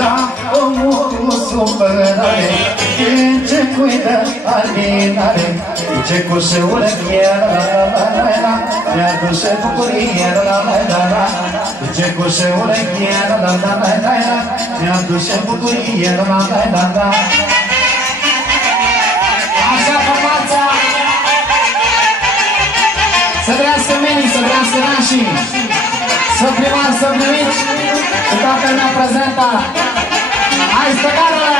la omul cu supărare, ce cuidă alinare, ce cu șeură chiar, mi-a duce bucurie, ce cu șeură chiar, mi-a duce bucurie, așa formația. Să trească menii, să trească nașii, să primari, să primici, și toată lumea prezentă. Hai, stăgarele!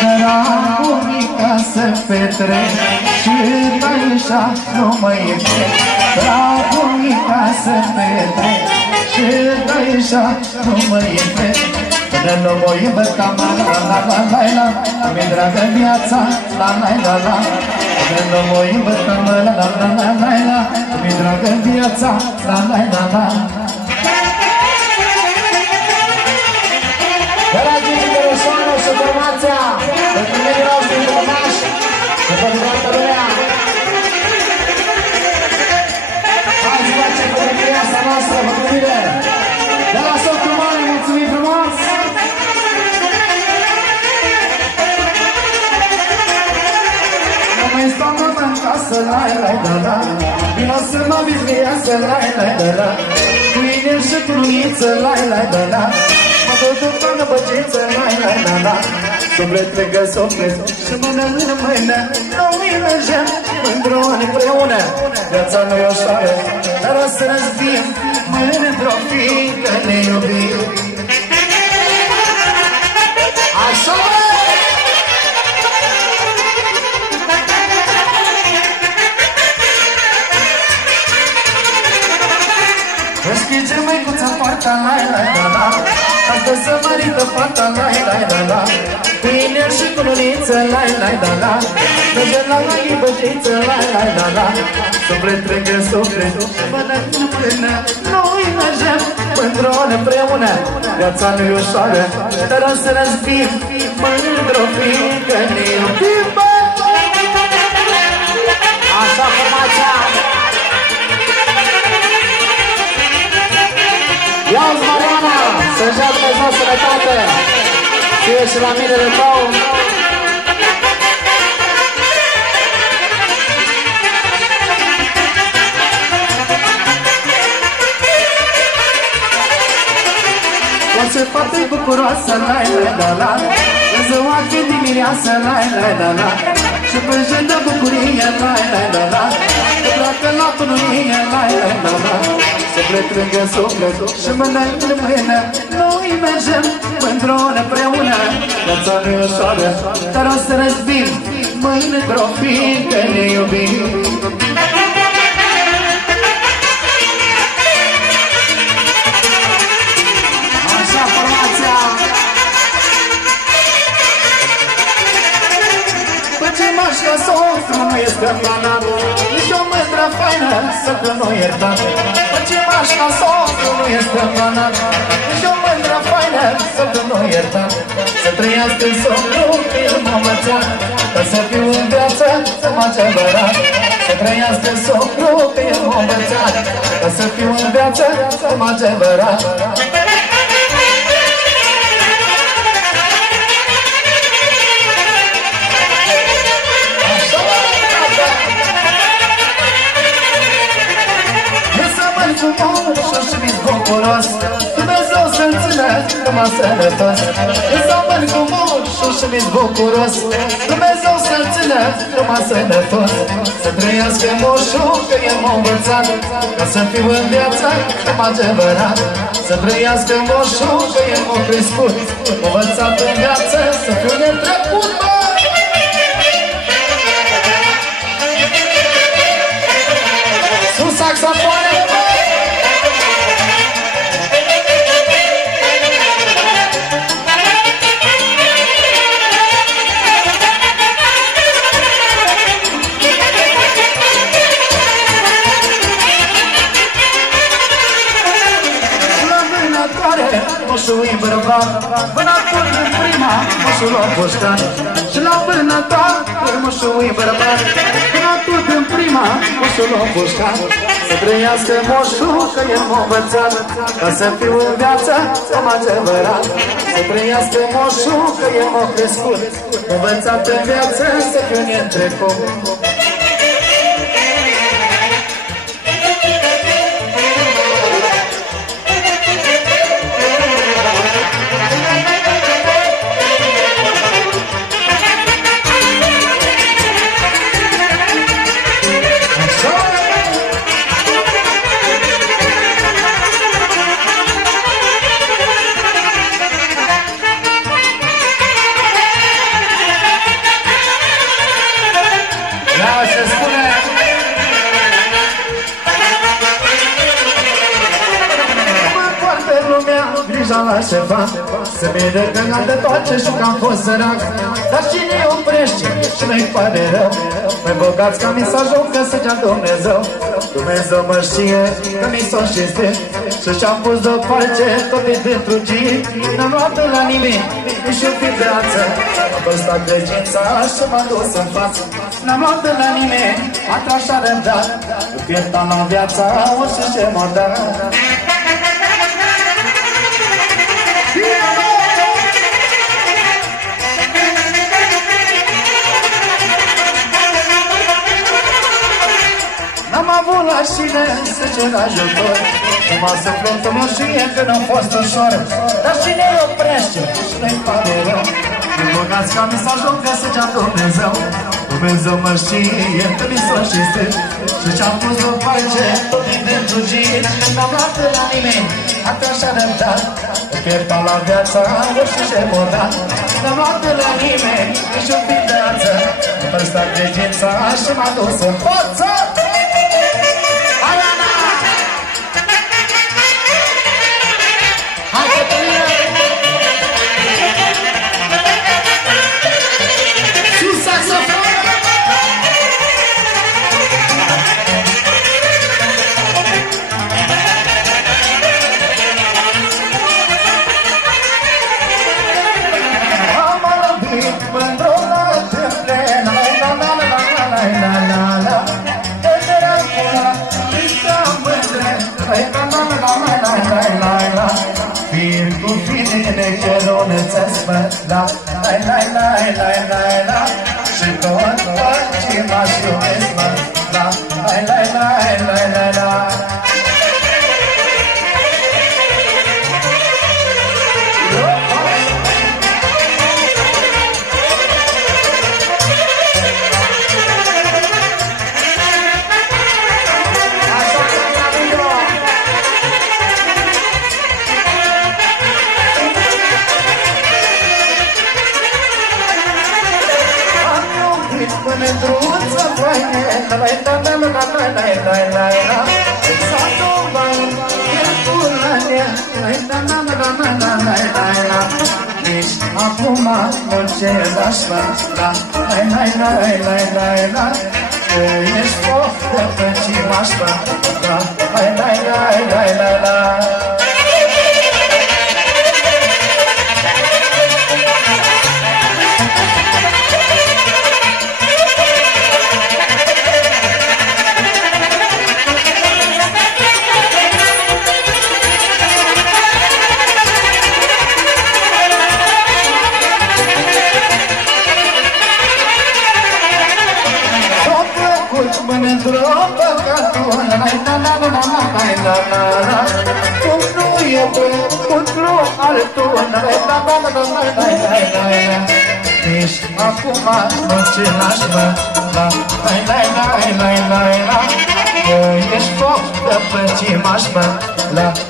Dragumica să petrec și Taișa nu mai e plec. Dragumica să petrec și Taișa nu mai e plec. Până nu mă iubăta, la, mi-e dragă viața, la, până nu mă iubăta, la, mi-e dragă viața, la. Dragii din Rășoană și formația, pentru mine vreau să-i îmbrămași, și pentru toată lumea. Hai să facem pentru viața noastră, pentru mine. De la Socru Mare, mulțumim frumos! Nu mai stau tot în casă, la, vino să mă viziază, la, cu inel și cu luniță, la, mă duc până băciță, la, suflet lângă suflet și mână în mână, noi mergem mândruni împreună. Viața nu e ușoară, dar o să răzbim mândr-o fi că ne iubim. Așa! Deschide măicuța poarta, la, asta să mărită fata, la, cu inel și cu luniță, la, mergem la băciță, la, suflet lângă suflet și mână în mână, noi mergem mândroni împreună. Viața nu-i ușoară, dar o să răzbim mândr-o fi că ne iubim. Așa formația. Ia-ți Mariana, să-și ia Dumnezeu sănătate, fie și la minele tău. Orice fată-i bucuroasă, la, în ziua când e mireasă, la, și pânjând de bucurie, la, că pleacă la cunurie, la, suflet lângă suflet și mână în mână, noi mergem mândroni împreună. Viața nu-i ușoară, dar o să răzbim mândr-o fi că ne iubim. Așa formația. Păi mașca sofru nu este banat, nici o mândră faină să că nu iertat. Păi mașca sofru nu este banat, nici o mândră faină să că nu iertat. Să trăiască sofru că el m-a învățat, ca să fiu în viață să mă adevărat. Să trăiască sofru că el m-a învățat, ca să fiu în viață să mă adevărat. Frumos și bucuros, Dumnezeu să-l țină numai sănătos. Să mănânc frumos și bucuros, Dumnezeu să-l țină numai sănătos. Să trăiască moșul că el m-a învățat, ca să fiu în viață numai adevărat. Să trăiască moșul că el m-a crescut, m-a învățat în viață să fiu netrecut. Sus saxofoane! Moșul-i bărbat, până acum din prima moșul o pușcat și la vânătoare moșul e bărbat. Băiatul din prima moșul o pușcat, să trăiască moșul că el m-a învățat, ca să fiu în viață om adevărat. Să trăiască moșul că el m-a crescut, m-a învățat în viață să fiu neîntrecut. La ceva, să miră că n-am de toate și că am fost sărac. Dar cine oprește și nu-i pare rău, mai bogați ca mi s-ajung că să dea Dumnezeu. Dumnezeu mă știe că mi s-o știe și și-am pus deoparte tot e dintr-un git. N-am luat la nimeni, nici un pic de ață, am păstrat credința și m-am dus în față. N-am luat la nimeni, atât așa răbdat, că piertam la viața orice ce m-a dat. N-am avut la cine să cer ajutor, numai sufletul meu știe că n-a fost ușor. Dar cine îi oprește și nu-i pare rău, nu bogați ca mi s-ajung că să dea Dumnezeu. Dumnezeu mă știe că mi s-o știe și ce-am pus o face tot din dintr-un git. N-am luat la nimeni, atât așa răbdat, că piertam la viața orice ce m-o dat. N-am luat la nimeni, nici un pic de ață, am păstrat credința și m-a dus în față. Fir cu finele că răunăți-ați mă la la și tot ce m-aș iubesc mă la acum orice lași la ești poftă pe-ci m-aș la ești acum orice lași la ești poftă pe-ci m-aș la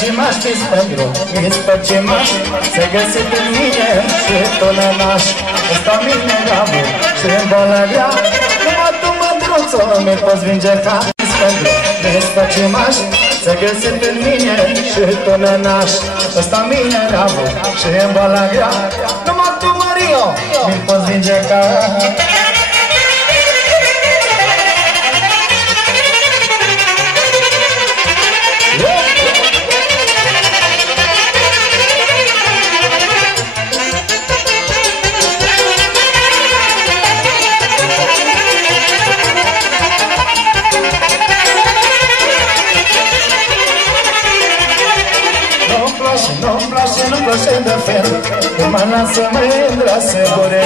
Păcimaș, fiți mândru, fiți păcimaș, se găsit în mine și tu nănaș. Ăsta mine ramul și-n boală grea, numai tu mândruțo mi poți vindeca. Fiți mândru, fiți păcimaș, se găsit în mine și tu nănaș. Ăsta mine ramul și-n boală grea, numai tu Mario mi poți vindeca. Nu-mi place de fel, când mă lasă mândra se bure.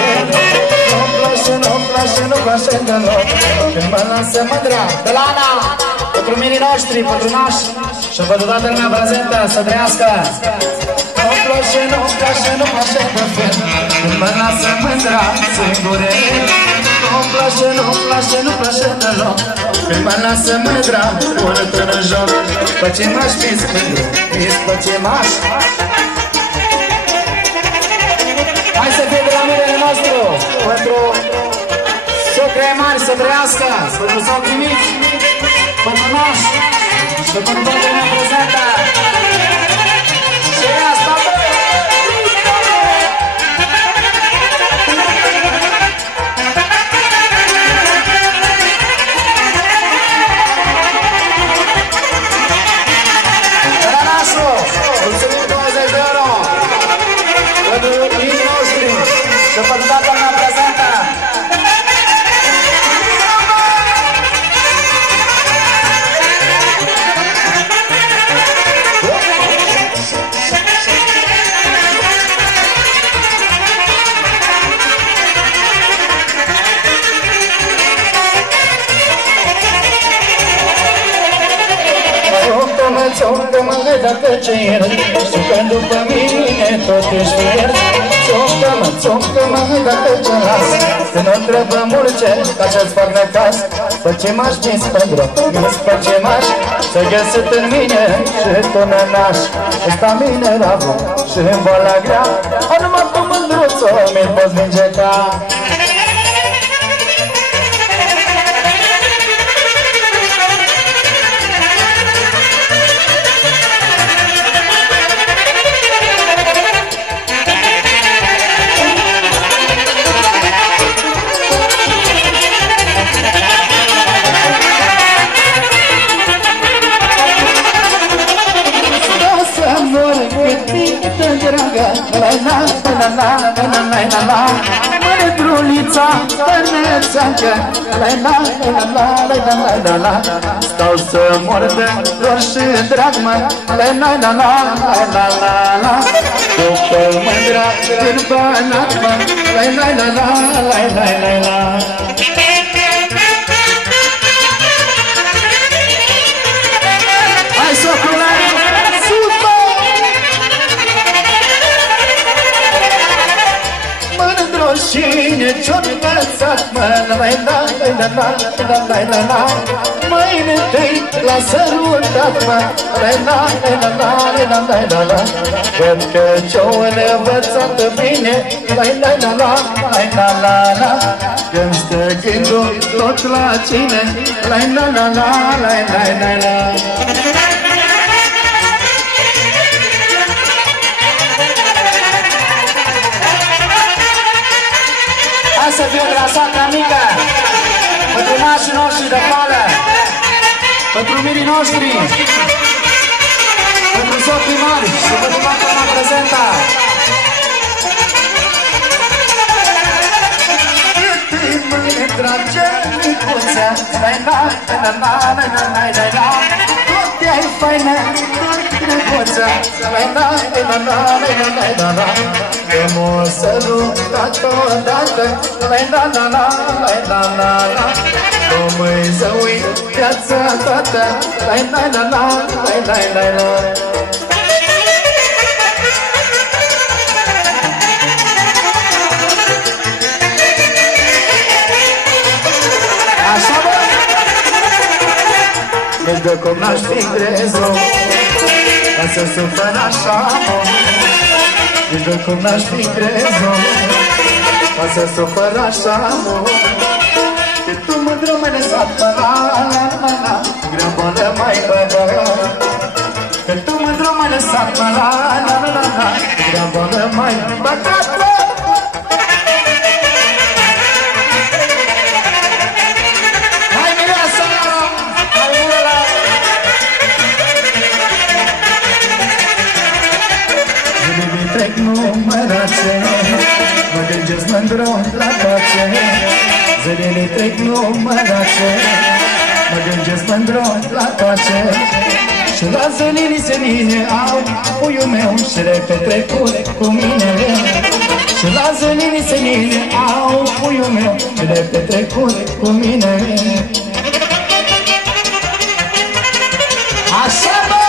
Nu-mi place deloc, când mă lasă mândra. De la Ana, pentru mirii noștri, pentru nași și pentru toată lumea prezentă, să trăiască. Nu-mi place de fel, când mă lasă mândra se bure. Nu-mi place deloc, când mă lasă mândra urâtă în joc. Păcimaș, fiți mândru, fiți păcimaș. Hai să fie de la mirele nostru, pentru socre mari să trăiască, pentru socri mici, pentru nași și pentru toată lumea prezentă. Și asta, mulțumim 20 de euro pentru mirii noștri și pentru toată lumea prezentă. Cioctă-mă dacă ce iert, știu că după mine tot ești fiert. Cioctă-mă dacă ce las, când o întrebă mulce ca ce-ți fac necas. Păcimaș, mi-s mândru, mi-s păcimaș, să găsit în mine și tu nănaș. Ăsta mineralul și-n boala grea, o numai tu mândruțo mi-l poți vindeca. Mănătrulița, bărnețancă, stau să mor de dor și drag, mă, după mândra din Banat, mă, hai socule! Cine ce-o învățat, mă, mai întâi l-a sărutat, mă, văd că ce-o învățat bine, când stă gândul tot la cine, hai să fie de la soacra mică, pentru nașii noștri de pală, pentru mirii noștri, pentru socrii mari și pentru toată lumea prezentă. Cât-i mâine trage micuța, tot e-ai faină, micuța, că m-o sărutat odată, nu măi să uit viața toată, așa bă, nici de cum n-aș fi crezut. Ca să sufăr așa, nici de cum n-aș fi crezut. Ca să sufăr așa, că tu mândră mă lăsat pe la grea bolă mai bădă. Că tu mândră mă lăsat pe la grea bolă mai bădă. Trec numărace, mă gândesc mândru la pace. Zilele trec numărace, mă gândesc mândru la pace. Și la zilele seline au puiul meu și le petrecut cu mine. Și la zilele seline au puiul meu și le petrecut cu mine. Așa bă!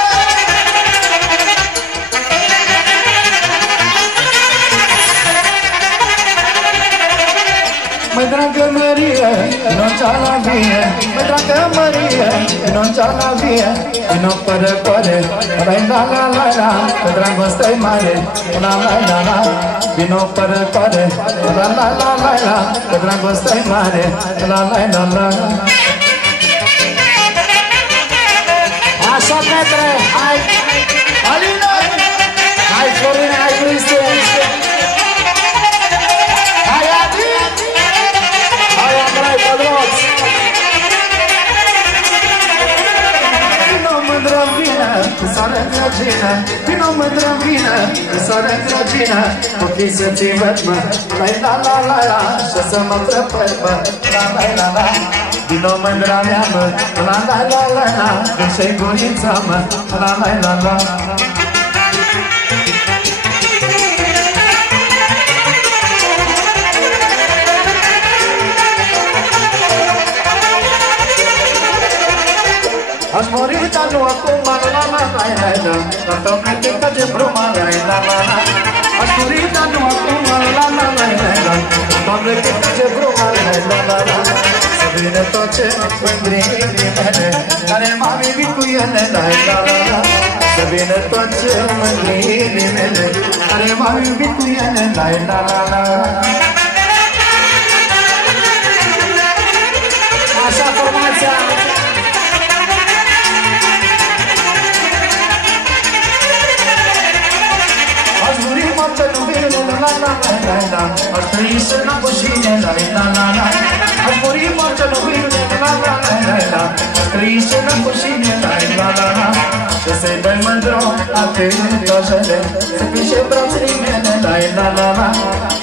Măi dragă Maria, non-cea la vie. Măi dragă Maria, non-cea la vie. Vino fără core, la că dragoste-i mare. La, vino fără core, la, că dragoste-i mare. La. Așa, Petre, hai! Alina! Hai, Florina, hai, Cristi! Hai, Adi! Hai, Andrei, Pădroț! Vino mândră-n vină, cu soare drăgină. Vino mândră-n vină, cu soare drăgină. Ochii să-ți văd, mă, la, și să mă prăpăd, mă, la. Vino mândra mea, mă, la, când-și-i gurița, mă, la. Aș mori, dar nu acum, la, dar tău critică de bruma, la. Aș mori, dar nu acum, la, dar tău critică de bruma, la. Să vină tot ce mândrii mele, care m-am iubit cu ele, la. Să vină tot ce mândrii mele, care m-am iubit cu ele, la. Așa formația! Aș muri moarte nu vine, la. Aș trăi să n-am șine, la. Aș muri moarte nu vine, la. Aș trăi să n-am șine, la. Și să-i dai mândru atâta jele, să pișe brațele mele, la.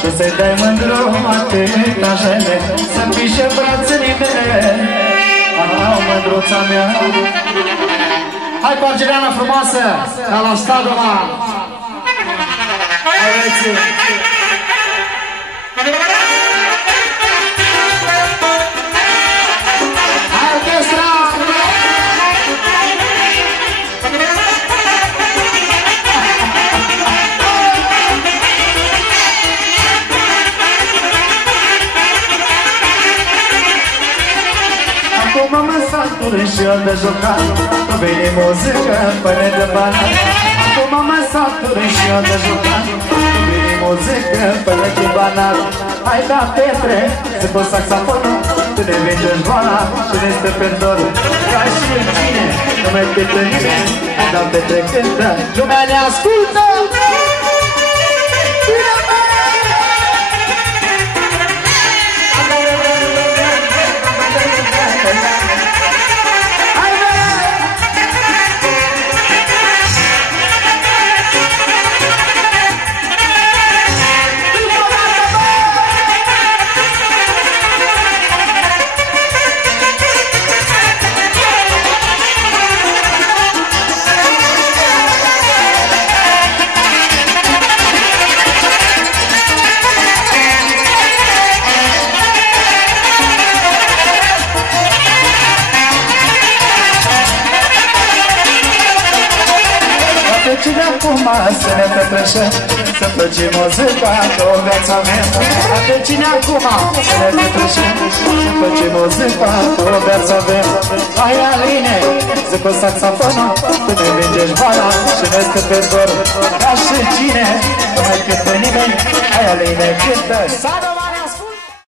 Și să-i dai mândru atâta jele, să pișe brațele mele. Au, mândruța mea. Hai cu Argeleana frumoasă, ca la Stadoma. Aveți! Orchestra! Acum mă satur și eu de jucat, nu vine muzică până de bani. Acum mă satur și eu de jucat, nu vine muzică până de banat. Hai da, Petre, să poți saxofonul, tu ne vinge jboana și ne stă pe dor. Ca și în cine, nu mai cântă nimeni, dar Petre cântă, lumea ne ascultă! Cine acum să ne petreșe, să facem muzica cu viața mea. Ate cine acum să ne petreșe, să facem muzica cu viața mea. Hai Aline, zic cu saxofonul, tu ne vingești vara și ne scăpe dorul. Ca și cine, nu mai cântă nimeni, aia lei ne cântă.